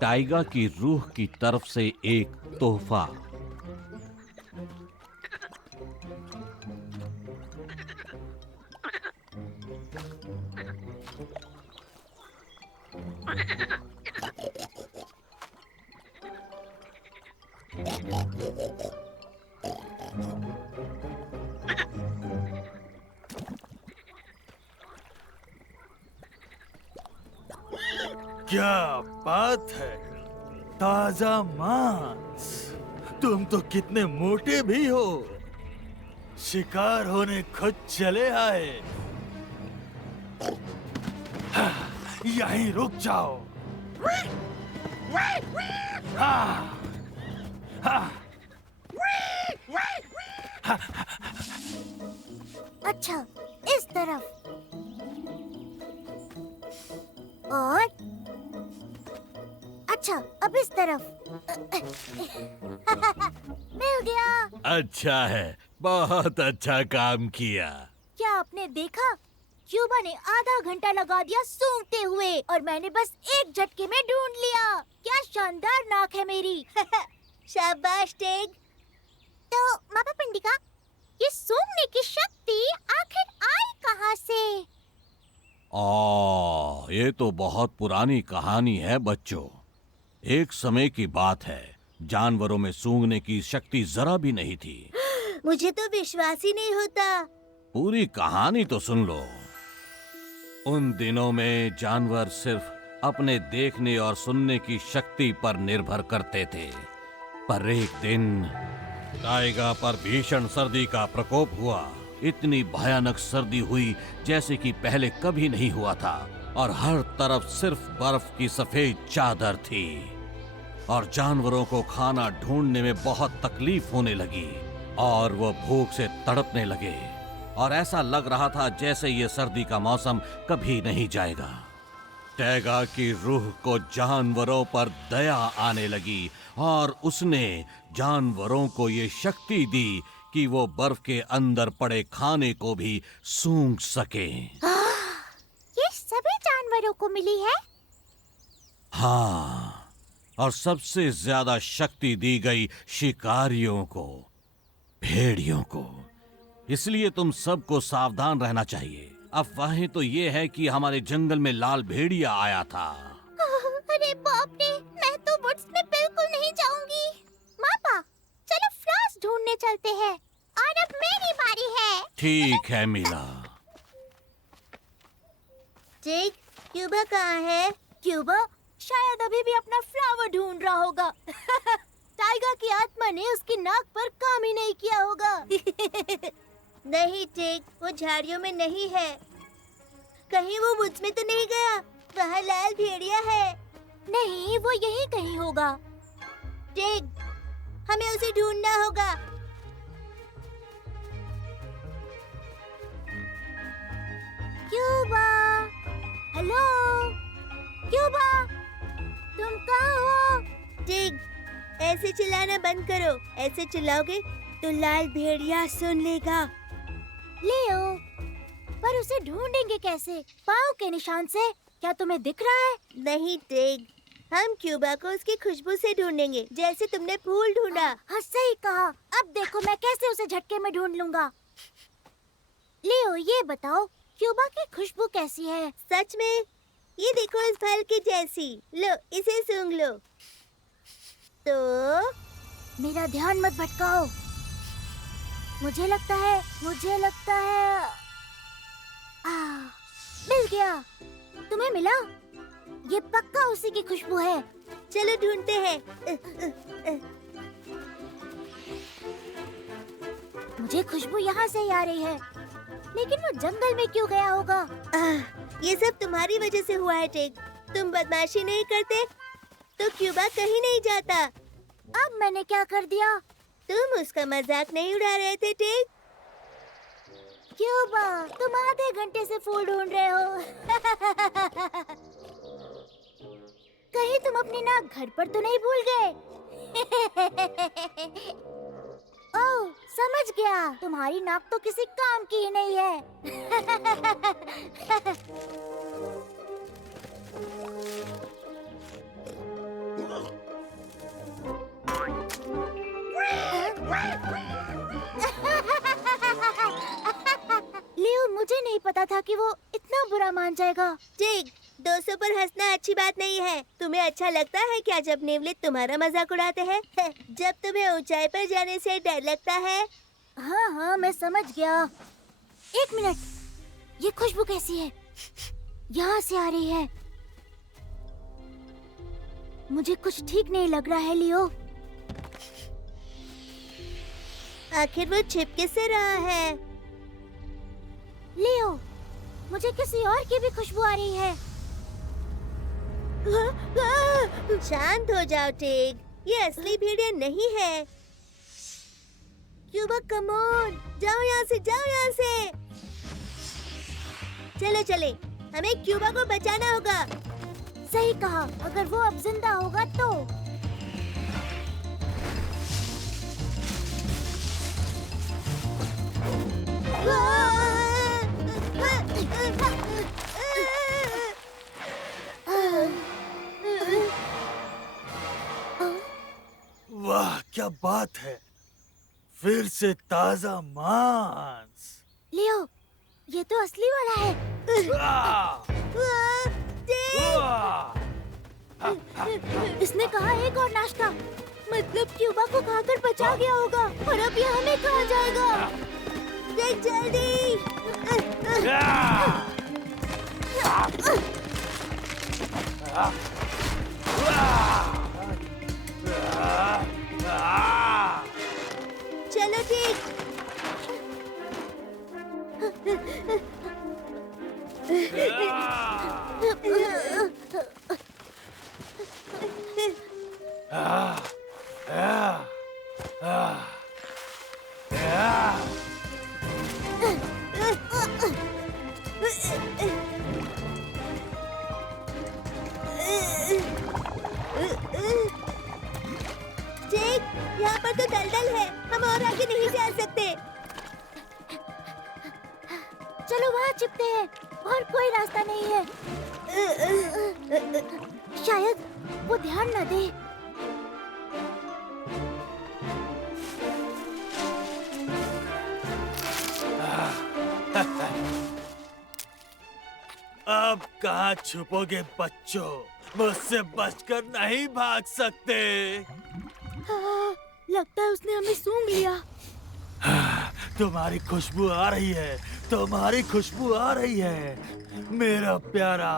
Tyga की रूह की तरफ से एक तोहफा। क्या बात है, ताजा मांस। तुम तो कितने मोटे भी हो। शिकार होने खुद चले आए। यहीं रुक जाओ। हाँ, हाँ। अच्छा, इस तरफ और अच्छा, अब इस तरफ। मिल गया। अच्छा है, बहुत अच्छा काम किया। क्या आपने देखा? क्यूबा ने आधा घंटा लगा दिया सूंघते हुए और मैंने बस एक झटके में ढूंढ लिया। क्या शानदार नाक है मेरी। शाबाश टेग। तो मापा पंडिका, ये सूंघने की शक्ति आखिर आई कहाँ से? ये तो बहुत पुरानी कहानी है बच्चों। एक समय की बात है, जानवरों में सूंघने की शक्ति जरा भी नहीं थी। मुझे तो विश्वास ही नहीं होता। पूरी कहानी तो सुन लो। उन दिनों में जानवर सिर्फ अपने देखने और सुनने की शक्ति पर निर्भर करते थे। पर एक दिन टाइगा पर भीषण सर्दी का प्रकोप हुआ। इतनी भयानक सर्दी हुई जैसे कि पहले कभी नहीं हुआ था, और हर तरफ सिर्फ बर्फ की सफेद चादर थी। और जानवरों को खाना ढूंढने में बहुत तकलीफ होने लगी और वो भूख से तड़पने लगे, और ऐसा लग रहा था जैसे ये सर्दी का मौसम कभी नहीं जाएगा। टाइगा की रूह को जानवरों पर दया आने लगी और उसने जानवरों को ये शक्ति दी कि वो बर्फ के अंदर पड़े खाने को भी सूंघ सके। ये सभी जानवरों को मिली है? हाँ, और सबसे ज्यादा शक्ति दी गई शिकारियों को, भेड़ियों को। इसलिए तुम सबको सावधान रहना चाहिए। अफवाहें तो ये है कि हमारे जंगल में लाल भेड़िया आया था। अरे बाप रे, मैं तो वुड्स में बिल्कुल नहीं जाऊंगी। मापा, चलो फ्लास ढूंढने चलते हैं। और अब मेरी बारी है। ठीक है मिला। जेक, क्यूबा कहाँ है? क्यूबा शायद अभी भी अपना फ्लावर ढूंढ रहा होगा। टाइगर की आत्मा ने उसकी नाक पर काम ही नहीं किया होगा। नहीं जेक, वो झाड़ियों में नहीं है। कहीं वो वुड्स में तो नहीं गया? वहाँ लाल भेड़िया है। नहीं, वो यहीं कहीं होगा। जेक, हमें उसे ढूंढना होगा। क्यूबा, हेलो क्यूबा, तुम कहाँ हो? टिग, ऐसे चिल्लाना बंद करो। ऐसे चिल्लाओगे तो लाल भेड़िया सुन लेगा। लियो, पर उसे ढूंढेंगे कैसे? पाँव के निशान से? क्या तुम्हें दिख रहा है? नहीं टिग, हम क्यूबा को उसकी खुशबू से ढूंढेंगे, जैसे तुमने फूल ढूंढा। हाँ सही कहा। अब देखो मैं कैसे उसे झटके में ढूंढ लूंगा। लियो, ये बताओ, क्यूबा की खुशबू कैसी है? सच में? ये देखो इस फल की जैसी। लो, इसे सूंघ लो। तो मेरा ध्यान मत भटकाओ। मुझे लगता है मिल गया। तुम्हें मिला? ये पक्का उसी की खुशबू है। चलो ढूंढते हैं। मुझे खुशबू यहाँ से ही आ रही है, लेकिन वो जंगल में क्यों गया होगा? ये सब तुम्हारी वजह से हुआ है टेक। तुम बदमाशी नहीं करते तो क्यूबा कहीं नहीं जाता। अब मैंने क्या कर दिया? तुम उसका मजाक नहीं उड़ा रहे थे टेक? क्यूबा, तुम आधे घंटे से फूल ढूंढ रहे हो। कहीं तुम अपनी नाक घर पर तो नहीं भूल गए? ओह, समझ गया। तुम्हारी नाक तो किसी काम की ही नहीं है। पता था कि वो इतना बुरा मान जाएगा। ठीक, दोस्तों पर हंसना अच्छी बात नहीं है। तुम्हें अच्छा लगता है क्या जब नेवले तुम्हारा मजाक उड़ाते हैं? जब तुम्हें ऊंचाई पर जाने से डर लगता है? हाँ हाँ, मैं समझ गया। एक मिनट, ये खुशबू कैसी है? यहाँ से आ रही है। मुझे कुछ ठीक नहीं लग रहा है लियो। आखिर वो छिप किससे रहा है? लियो, मुझे किसी और की भी खुशबू आ रही है। शांत हो जाओ टिग, ये असली भेड़िया नहीं है। क्यूबा कम ऑन, जाओ यहाँ से, जाओ यहाँ से। चलो चले, हमें क्यूबा को बचाना होगा। सही कहा, अगर वो अब जिंदा होगा तो। वाह क्या बात है, फिर से ताजा मांस। लियो, ये तो असली वाला है। आह! इसने कहा एक और नाश्ता, मतलब क्यूबा को खाकर बचा गया होगा और अब ये हमें खा जाएगा। देख जल्दी। चलो ठीक। ठीक, यहाँ पर तो दलदल है, हम और आगे नहीं जा सकते। चलो वहाँ छिपते हैं, और कोई रास्ता नहीं है। शायद वो ध्यान न दे। अब कहाँ छुपोगे बच्चों, मुझसे बचकर नहीं भाग सकते। लगता है उसने हमें सूंघ लिया। तुम्हारी खुशबू आ रही है, तुम्हारी खुशबू आ रही है। मेरा प्यारा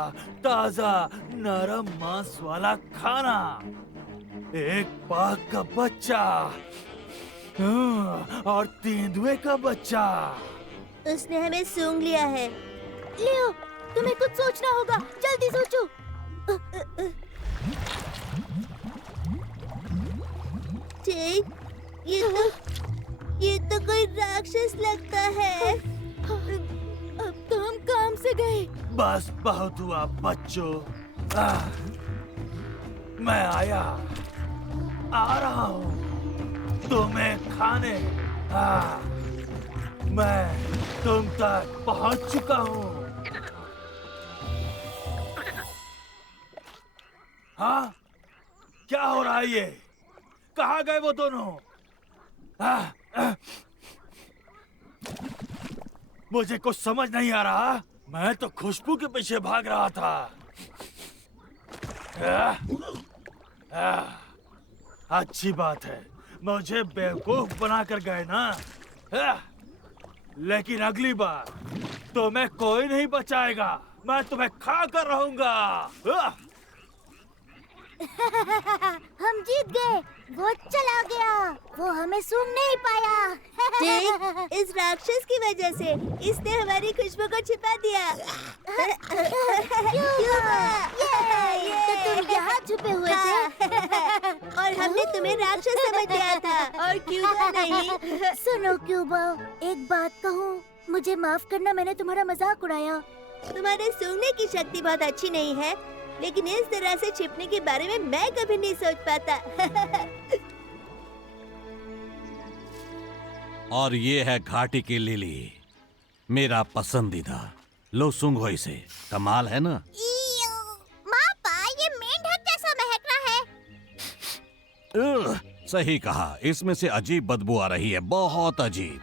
ताजा नरम मांस वाला खाना, एक बाघ का बच्चा और तेंदुए का बच्चा। उसने हमें सूंघ लिया है। लियो, तुम्हें कुछ सोचना होगा, जल्दी सोचो। ठीक, ये तो कोई राक्षस लगता है। अब तो हम काम से गए। बस बहुत हुआ बच्चों, मैं आ रहा हूँ तुम्हें खाने। मैं तुम तक पहुँच चुका हूँ। हाँ, क्या हो रहा है ये? कहाँ गए वो दोनों? मुझे कुछ समझ नहीं आ रहा। मैं तो खुशबू के पीछे भाग रहा था। अच्छी बात है, मुझे बेवकूफ बनाकर गए ना। लेकिन अगली बार तुम्हें कोई नहीं बचाएगा, मैं तुम्हें खा कर रहूंगा। हम जीत गए, वो चला गया, वो हमें सूंघ नहीं पाया। ठीक, इस राक्षस की वजह से इसने हमारी खुशबू को छिपा दिया। तो तुम यहाँ छुपे हुए थे और हमने तुम्हें राक्षस समझ लिया था और क्यूबा नहीं। सुनो क्यूबा, एक बात कहूँ, मुझे माफ करना, मैंने तुम्हारा मजाक उड़ाया। तुम्हारे सूंघने की शक्ति बहुत अच्छी नहीं है, लेकिन इस तरह से छिपने के बारे में मैं कभी नहीं सोच पाता। और ये है घाटी की लिली, मेरा पसंदीदा। लो सूंघो इसे, कमाल है ना? मापा, ये मेंढक जैसा महक रहा है। सही कहा, इसमें से अजीब बदबू आ रही है, बहुत अजीब।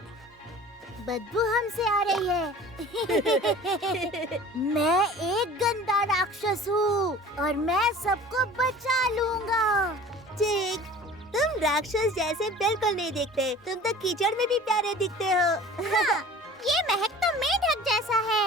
बदबू हमसे आ रही है। मैं एक गंदा राक्षस हूँ और मैं सबको बचा लूँगा। ठीक, तुम राक्षस जैसे बिल्कुल नहीं दिखते। तुम तो कीचड़ में भी प्यारे दिखते हो। हाँ, ये महक तो मेढक जैसा है।